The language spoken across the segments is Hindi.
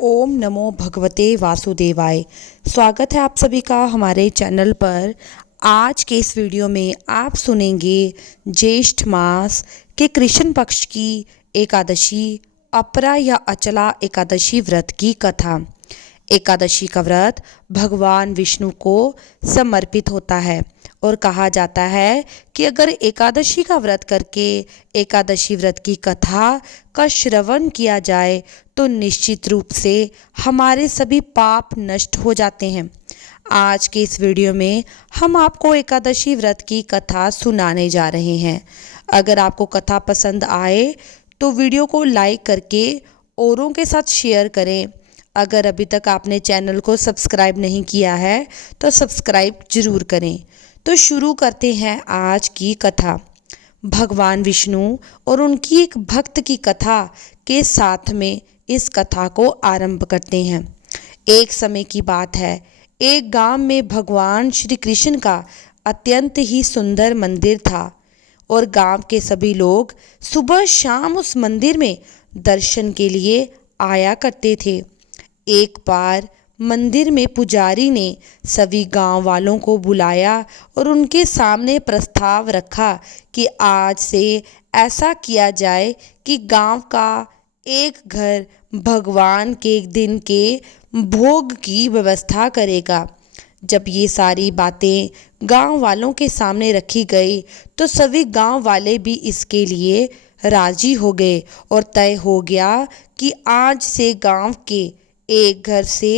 ओम नमो भगवते वासुदेवाय। स्वागत है आप सभी का हमारे चैनल पर। आज के इस वीडियो में आप सुनेंगे ज्येष्ठ मास के कृष्ण पक्ष की एकादशी अपरा या अचला एकादशी व्रत की कथा। एकादशी का व्रत भगवान विष्णु को समर्पित होता है और कहा जाता है कि अगर एकादशी का व्रत करके एकादशी व्रत की कथा का श्रवण किया जाए तो निश्चित रूप से हमारे सभी पाप नष्ट हो जाते हैं। आज के इस वीडियो में हम आपको एकादशी व्रत की कथा सुनाने जा रहे हैं। अगर आपको कथा पसंद आए तो वीडियो को लाइक करके औरों के साथ शेयर करें। अगर अभी तक आपने चैनल को सब्सक्राइब नहीं किया है तो सब्सक्राइब जरूर करें। तो शुरू करते हैं आज की कथा। भगवान विष्णु और उनकी एक भक्त की कथा के साथ में इस कथा को आरंभ करते हैं। एक समय की बात है, एक गांव में भगवान श्री कृष्ण का अत्यंत ही सुंदर मंदिर था और गांव के सभी लोग सुबह शाम उस मंदिर में दर्शन के लिए आया करते थे। एक बार मंदिर में पुजारी ने सभी गांव वालों को बुलाया और उनके सामने प्रस्ताव रखा कि आज से ऐसा किया जाए कि गांव का एक घर भगवान के दिन के भोग की व्यवस्था करेगा। जब ये सारी बातें गांव वालों के सामने रखी गई तो सभी गांव वाले भी इसके लिए राजी हो गए और तय हो गया कि आज से गांव के एक घर से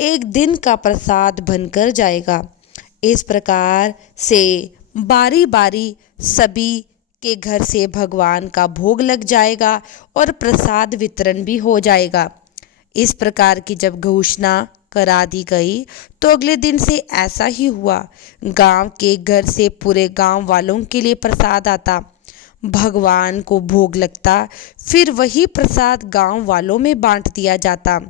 एक दिन का प्रसाद बनकर जाएगा। इस प्रकार से बारी बारी सभी के घर से भगवान का भोग लग जाएगा और प्रसाद वितरण भी हो जाएगा। इस प्रकार की जब घोषणा करा दी गई तो अगले दिन से ऐसा ही हुआ। गांव के घर से पूरे गांव वालों के लिए प्रसाद आता, भगवान को भोग लगता, फिर वही प्रसाद गांव वालों में बांट दिया जाता।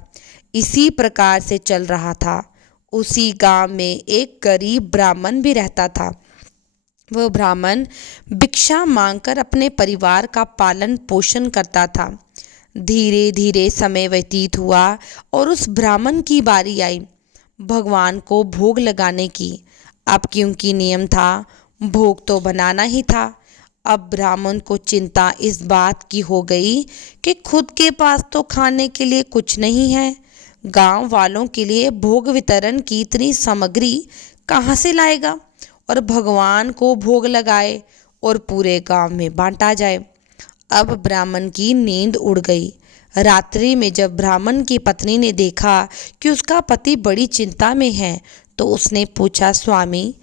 इसी प्रकार से चल रहा था। उसी गांव में एक गरीब ब्राह्मण भी रहता था। वह ब्राह्मण भिक्षा मांगकर अपने परिवार का पालन पोषण करता था। धीरे धीरे समय व्यतीत हुआ और उस ब्राह्मण की बारी आई भगवान को भोग लगाने की। अब क्योंकि नियम था, भोग तो बनाना ही था। अब ब्राह्मण को चिंता इस बात की हो गई कि खुद के पास तो खाने के लिए कुछ नहीं है, गांव वालों के लिए भोग वितरण की इतनी सामग्री कहाँ से लाएगा और भगवान को भोग लगाए और पूरे गांव में बांटा जाए। अब ब्राह्मण की नींद उड़ गई। रात्रि में जब ब्राह्मण की पत्नी ने देखा कि उसका पति बड़ी चिंता में है तो उसने पूछा, स्वामी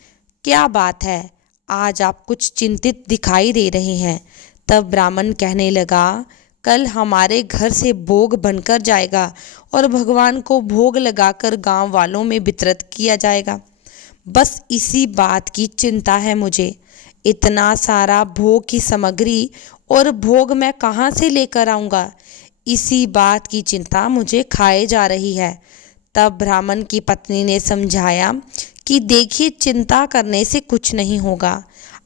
क्या बात है, आज आप कुछ चिंतित दिखाई दे रहे हैं। तब ब्राह्मण कहने लगा, कल हमारे घर से भोग बनकर जाएगा और भगवान को भोग लगाकर गांव वालों में वितरित किया जाएगा। बस इसी बात की चिंता है मुझे। इतना सारा भोग की सामग्री और भोग मैं कहाँ से लेकर आऊँगा, इसी बात की चिंता मुझे खाए जा रही है। तब ब्राह्मण की पत्नी ने समझाया कि देखिए, चिंता करने से कुछ नहीं होगा।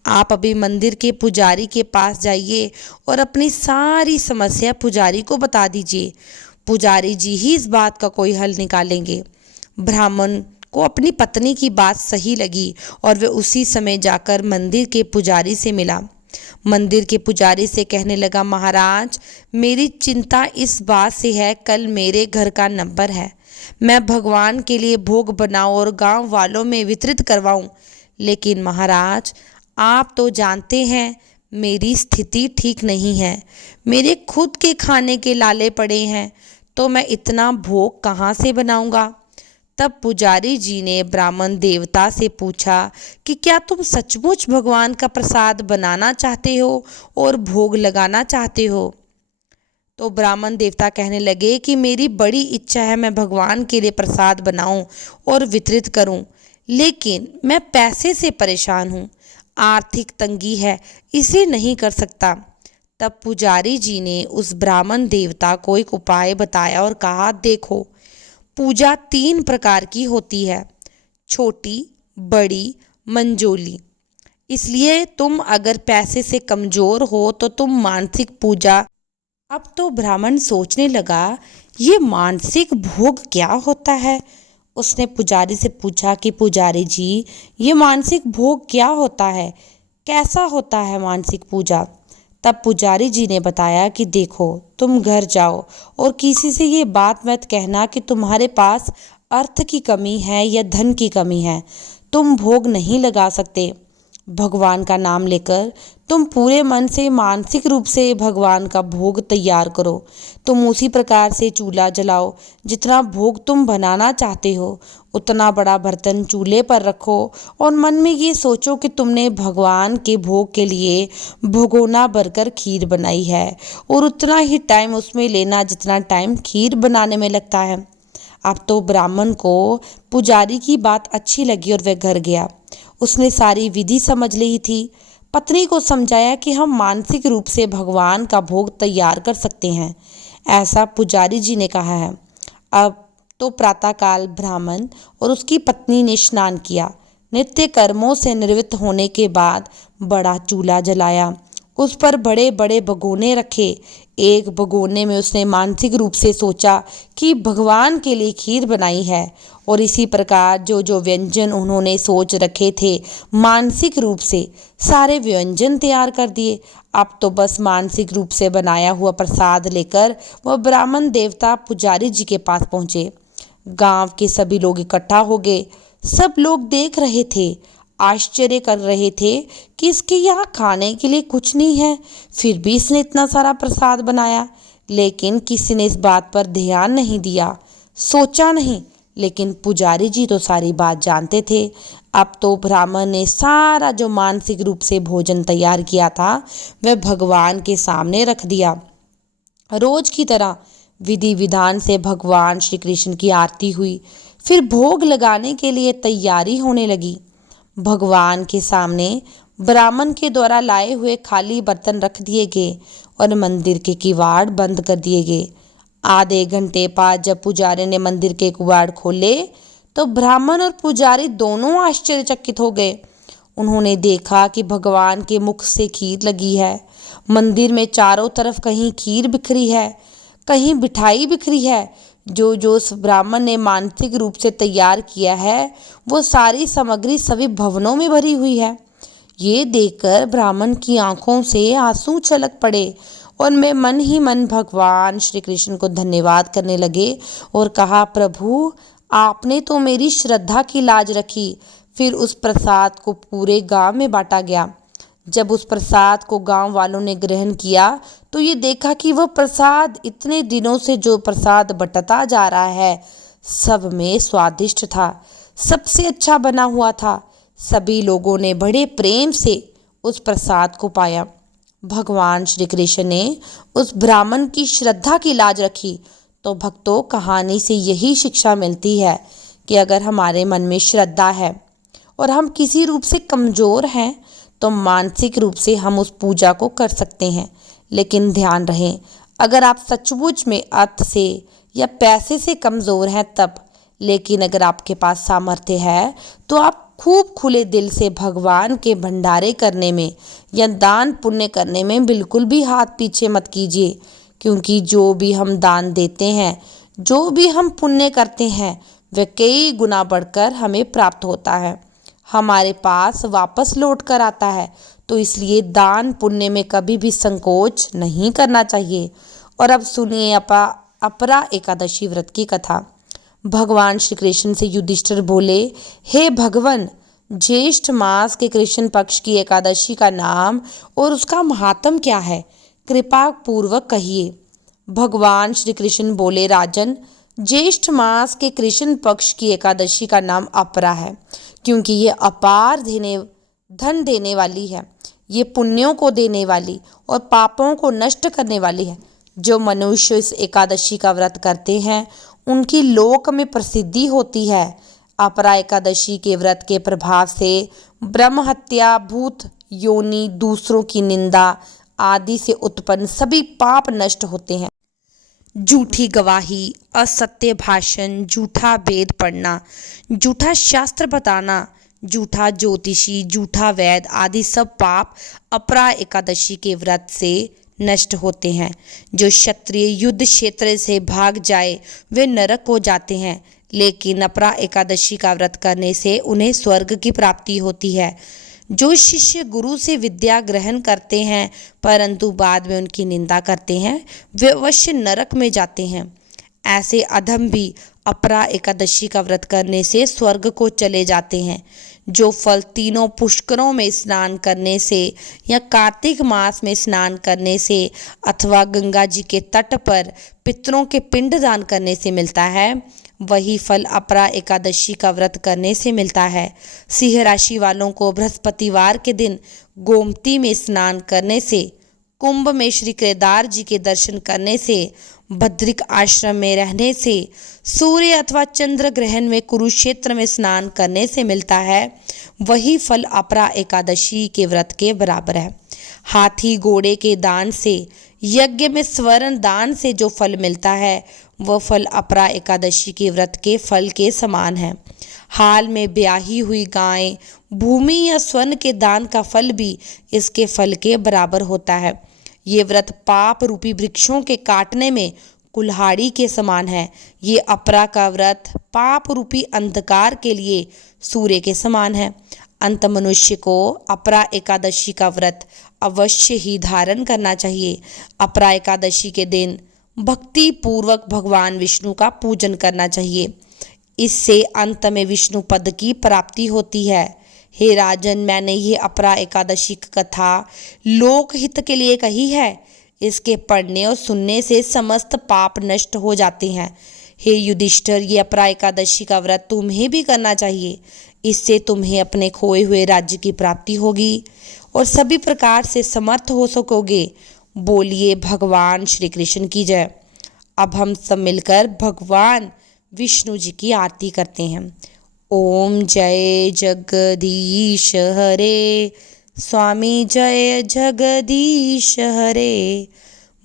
आप अभी मंदिर के पुजारी के पास जाइए और अपनी सारी समस्या पुजारी को बता दीजिए। पुजारी जी ही इस बात का कोई हल निकालेंगे। ब्राह्मण को अपनी पत्नी की बात सही लगी और वे उसी समय जाकर मंदिर के पुजारी से मिला। मंदिर के पुजारी से कहने लगा, महाराज मेरी चिंता इस बात से है, कल मेरे घर का नंबर है, मैं भगवान के लिए भोग बनाऊं और गांव वालों में वितरित करवाऊं। लेकिन महाराज आप तो जानते हैं मेरी स्थिति ठीक नहीं है, मेरे खुद के खाने के लाले पड़े हैं, तो मैं इतना भोग कहाँ से बनाऊंगा। तब पुजारी जी ने ब्राह्मण देवता से पूछा कि क्या तुम सचमुच भगवान का प्रसाद बनाना चाहते हो और भोग लगाना चाहते हो। तो ब्राह्मण देवता कहने लगे कि मेरी बड़ी इच्छा है, मैं भगवान के लिए प्रसाद बनाऊं और वितरित करूं, लेकिन मैं पैसे से परेशान हूं, आर्थिक तंगी है, इसे नहीं कर सकता। तब पुजारी जी ने उस ब्राह्मण देवता को एक उपाय बताया और कहा, देखो पूजा 3 प्रकार की होती है, छोटी, बड़ी, मंजोली। इसलिए तुम अगर पैसे से कमजोर हो तो तुम मानसिक पूजा। अब तो ब्राह्मण सोचने लगा ये मानसिक भोग क्या होता है? उसने पुजारी से पूछा कि पुजारी जी, ये मानसिक भोग क्या होता है? कैसा होता है मानसिक पूजा? तब पुजारी जी ने बताया कि देखो, तुम घर जाओ और किसी से ये बात मत कहना कि तुम्हारे पास अर्थ की कमी है या धन की कमी है। तुम भोग नहीं लगा सकते। भगवान का नाम लेकर तुम पूरे मन से मानसिक रूप से भगवान का भोग तैयार करो। तुम उसी प्रकार से चूल्हा जलाओ, जितना भोग तुम बनाना चाहते हो उतना बड़ा बर्तन चूल्हे पर रखो और मन में ये सोचो कि तुमने भगवान के भोग के लिए भगोना भरकर खीर बनाई है और उतना ही टाइम उसमें लेना जितना टाइम खीर बनाने में लगता है। अब तो ब्राह्मण को पुजारी की बात अच्छी लगी और वह घर गया। उसने सारी विधि समझ ली थी। पत्नी को समझाया कि हम मानसिक रूप से भगवान का भोग तैयार कर सकते हैं, ऐसा पुजारी जी ने कहा है। अब तो प्रातःकाल ब्राह्मण और उसकी पत्नी ने स्नान किया। नित्य कर्मों से निवृत्त होने के बाद बड़ा चूल्हा जलाया। उस पर बड़े बड़े भगोने रखे। एक भगोने में उसने मानसिक रूप से सोचा कि भगवान के लिए खीर बनाई है और इसी प्रकार जो जो व्यंजन उन्होंने सोच रखे थे मानसिक रूप से सारे व्यंजन तैयार कर दिए। अब तो बस मानसिक रूप से बनाया हुआ प्रसाद लेकर वह ब्राह्मण देवता पुजारी जी के पास पहुँचे। गांव के सभी लोग इकट्ठा हो गए। सब लोग देख रहे थे, आश्चर्य कर रहे थे कि इसके यहाँ खाने के लिए कुछ नहीं है, फिर भी इसने इतना सारा प्रसाद बनाया। लेकिन किसी ने इस बात पर ध्यान नहीं दिया, सोचा नहीं। लेकिन पुजारी जी तो सारी बात जानते थे। अब तो ब्राह्मण ने सारा जो मानसिक रूप से भोजन तैयार किया था वह भगवान के सामने रख दिया। रोज की तरह विधि विधान से भगवान श्री कृष्ण की आरती हुई। फिर भोग लगाने के लिए तैयारी होने लगी। भगवान के सामने ब्राह्मण के द्वारा लाए हुए खाली बर्तन रख दिए गए और मंदिर के किवाड़ बंद कर दिए गए। आधे घंटे बाद जब पुजारी ने मंदिर के किवाड़ खोले तो ब्राह्मण और पुजारी दोनों आश्चर्यचकित हो गए। उन्होंने देखा कि भगवान के मुख से खीर लगी है। मंदिर में चारों तरफ कहीं खीर बिखरी है, कहीं मिठाई बिखरी है। जो जो उस ब्राह्मण ने मानसिक रूप से तैयार किया है वो सारी सामग्री सभी भवनों में भरी हुई है। ये देखकर ब्राह्मण की आंखों से आंसू छलक पड़े और मैं मन ही मन भगवान श्री कृष्ण को धन्यवाद करने लगे और कहा, प्रभु आपने तो मेरी श्रद्धा की लाज रखी। फिर उस प्रसाद को पूरे गांव में बांटा गया। जब उस प्रसाद को गांव वालों ने ग्रहण किया तो ये देखा कि वह प्रसाद इतने दिनों से जो प्रसाद बंटता जा रहा है सब में स्वादिष्ट था, सबसे अच्छा बना हुआ था। सभी लोगों ने बड़े प्रेम से उस प्रसाद को पाया। भगवान श्री कृष्ण ने उस ब्राह्मण की श्रद्धा की लाज रखी। तो भक्तों, कहानी से यही शिक्षा मिलती है कि अगर हमारे मन में श्रद्धा है और हम किसी रूप से कमज़ोर हैं तो मानसिक रूप से हम उस पूजा को कर सकते हैं। लेकिन ध्यान रहे, अगर आप सचमुच में अर्थ से या पैसे से कमज़ोर हैं तब। लेकिन अगर आपके पास सामर्थ्य है तो आप खूब खुले दिल से भगवान के भंडारे करने में या दान पुण्य करने में बिल्कुल भी हाथ पीछे मत कीजिए। क्योंकि जो भी हम दान देते हैं, जो भी हम पुण्य करते हैं, वह कई गुना बढ़कर हमें प्राप्त होता है, हमारे पास वापस लौट कर आता है। तो इसलिए दान पुण्य में कभी भी संकोच नहीं करना चाहिए। और अब सुनिए अपरा एकादशी व्रत की कथा। भगवान श्री कृष्ण से युधिष्ठिर बोले, हे भगवान, ज्येष्ठ मास के कृष्ण पक्ष की एकादशी का नाम और उसका महात्म क्या है, कृपा पूर्वक कहिए। भगवान श्री कृष्ण बोले, राजन, ज्येष्ठ मास के कृष्ण पक्ष की एकादशी का नाम अपरा है, क्योंकि ये अपार धन देने वाली है। ये पुण्यों को देने वाली और पापों को नष्ट करने वाली है। जो मनुष्य इस एकादशी का व्रत करते हैं उनकी लोक में प्रसिद्धि होती है। अपरा एकादशी के व्रत के प्रभाव से ब्रह्म हत्या, भूत योनि, दूसरों की निंदा आदि से उत्पन्न सभी पाप नष्ट होते हैं। झूठी गवाही, असत्य भाषण, झूठा वेद पढ़ना, झूठा शास्त्र बताना, झूठा ज्योतिषी, झूठा वैद आदि सब पाप अपरा एकादशी के व्रत से नष्ट होते हैं। जो क्षत्रिय युद्ध क्षेत्र से भाग जाए वे नरक हो जाते हैं, लेकिन अपरा एकादशी का व्रत करने से उन्हें स्वर्ग की प्राप्ति होती है। जो शिष्य गुरु से विद्या ग्रहण करते हैं परंतु बाद में उनकी निंदा करते हैं, वे अवश्य नरक में जाते हैं। ऐसे अधम भी अपरा एकादशी का व्रत करने से स्वर्ग को चले जाते हैं। जो फल तीनों पुष्करों में स्नान करने से या कार्तिक मास में स्नान करने से अथवा गंगा जी के तट पर पितरों के पिंड दान करने से मिलता है, वही फल अपरा एकादशी का व्रत करने से मिलता है। सिंह राशि वालों को बृहस्पतिवार के दिन गोमती में स्नान करने से, कुंभ में श्री केदार जी के दर्शन करने से, बद्रिक आश्रम में रहने से, सूर्य अथवा चंद्र ग्रहण में कुरुक्षेत्र में स्नान करने से मिलता है, वही फल अपरा एकादशी के व्रत के बराबर है। हाथी घोड़े के दान से, यज्ञ में स्वर्ण दान से जो फल मिलता है वह फल अपरा एकादशी के व्रत के फल के समान है। हाल में ब्याही हुई गाय, भूमि या स्वर्ण के दान का फल भी इसके फल के बराबर होता है। ये व्रत पाप रूपी वृक्षों के काटने में कुल्हाड़ी के समान है। ये अपरा का व्रत पाप रूपी अंधकार के लिए सूर्य के समान है। अंत मनुष्य को अपरा एकादशी का व्रत अवश्य ही धारण करना चाहिए। अपरा एकादशी के दिन भक्ति पूर्वक भगवान विष्णु का पूजन करना चाहिए। इससे अंत में विष्णु पद की प्राप्ति होती है। हे राजन, मैंने ये अपरा एकादशी की कथा लोकहित के लिए कही है। इसके पढ़ने और सुनने से समस्त पाप नष्ट हो जाते हैं। हे युधिष्ठिर, ये अपरा एकादशी का व्रत तुम्हें भी करना चाहिए। इससे तुम्हें अपने खोए हुए राज्य की प्राप्ति होगी और सभी प्रकार से समर्थ हो सकोगे। बोलिए भगवान श्री कृष्ण की जय। अब हम सब मिलकर भगवान विष्णु जी की आरती करते हैं। ओम जय जगदीश हरे, स्वामी जय जगदीश हरे।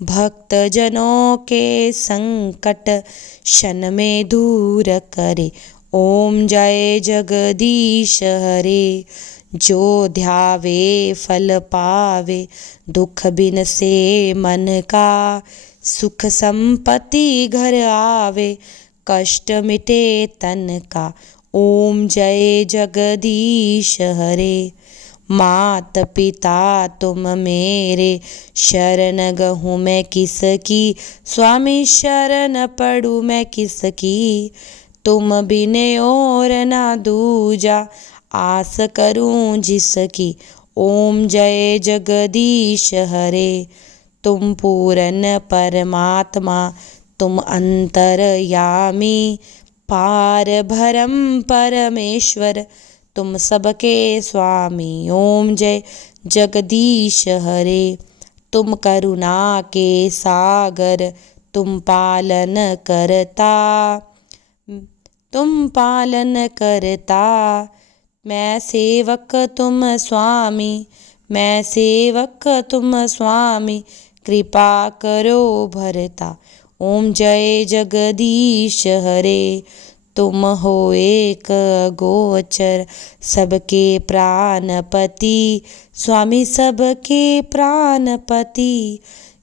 भक्त जनों के संकट क्षण में दूर करे। ओम जय जगदीश हरे। जो ध्यावे फल पावे, दुख बिन से मन का, सुख संपत्ति घर आवे, कष्ट मिटे तन का। ओम जय जगदीश हरे। मात पिता तुम मेरे, शरण गहूँ मैं किसकी, स्वामी शरण पड़ूँ मैं किसकी। तुम बिन और ना दूजा, आस करूं जिसकी। ओम जय जगदीश हरे। तुम पूर्ण परमात्मा, तुम अंतरयामी, पार भरम परमेश्वर, तुम सबके स्वामी। ओम जय जगदीश हरे। तुम करुणा के सागर, तुम पालन करता, तुम पालन करता। मैं सेवक तुम स्वामी, मैं सेवक तुम स्वामी, कृपा करो भरता। ओम जय जगदीश हरे। तुम हो एक गोचर, सबके प्राणपति, स्वामी सबके प्राणपति।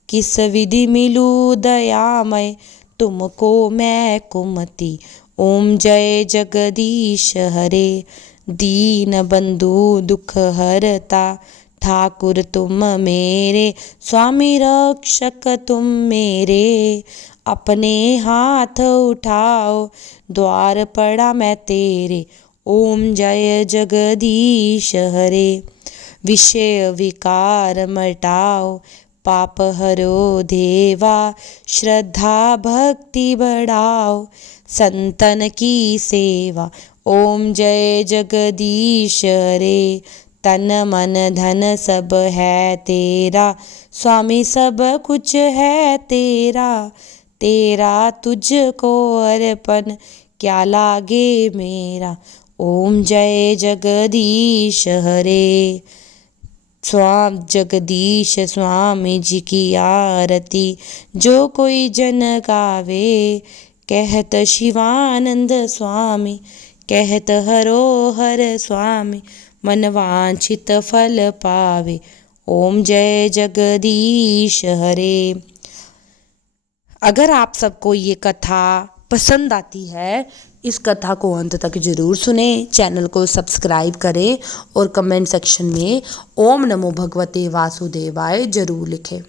किस विधि मिलूं दयामय, तुमको मैं कुमति। ओम जय जगदीश हरे। दीन बंधु दुख हरता, ठाकुर तुम मेरे, स्वामी रक्षक तुम मेरे। अपने हाथ उठाओ, द्वार पड़ा मैं तेरे। ओम जय जगदीश हरे। विषय विकार मटाओ, पाप हरो देवा, श्रद्धा भक्ति बढ़ाओ, संतन की सेवा। ओम जय जगदीश हरे। तन मन धन सब है तेरा, स्वामी सब कुछ है तेरा। तेरा तुझको अर्पण, क्या लागे मेरा। ओम जय जगदीश हरे। जगदीश स्वामी जी की आरती, जो कोई जन गावे। कहत शिवानंद स्वामी, कहत हरो हर स्वामी, मन वांछित फल पावे। ओम जय जगदीश हरे। अगर आप सबको ये कथा पसंद आती है, इस कथा को अंत तक जरूर सुने, चैनल को सब्सक्राइब करें और कमेंट सेक्शन में ओम नमो भगवते वासुदेवाय जरूर लिखें।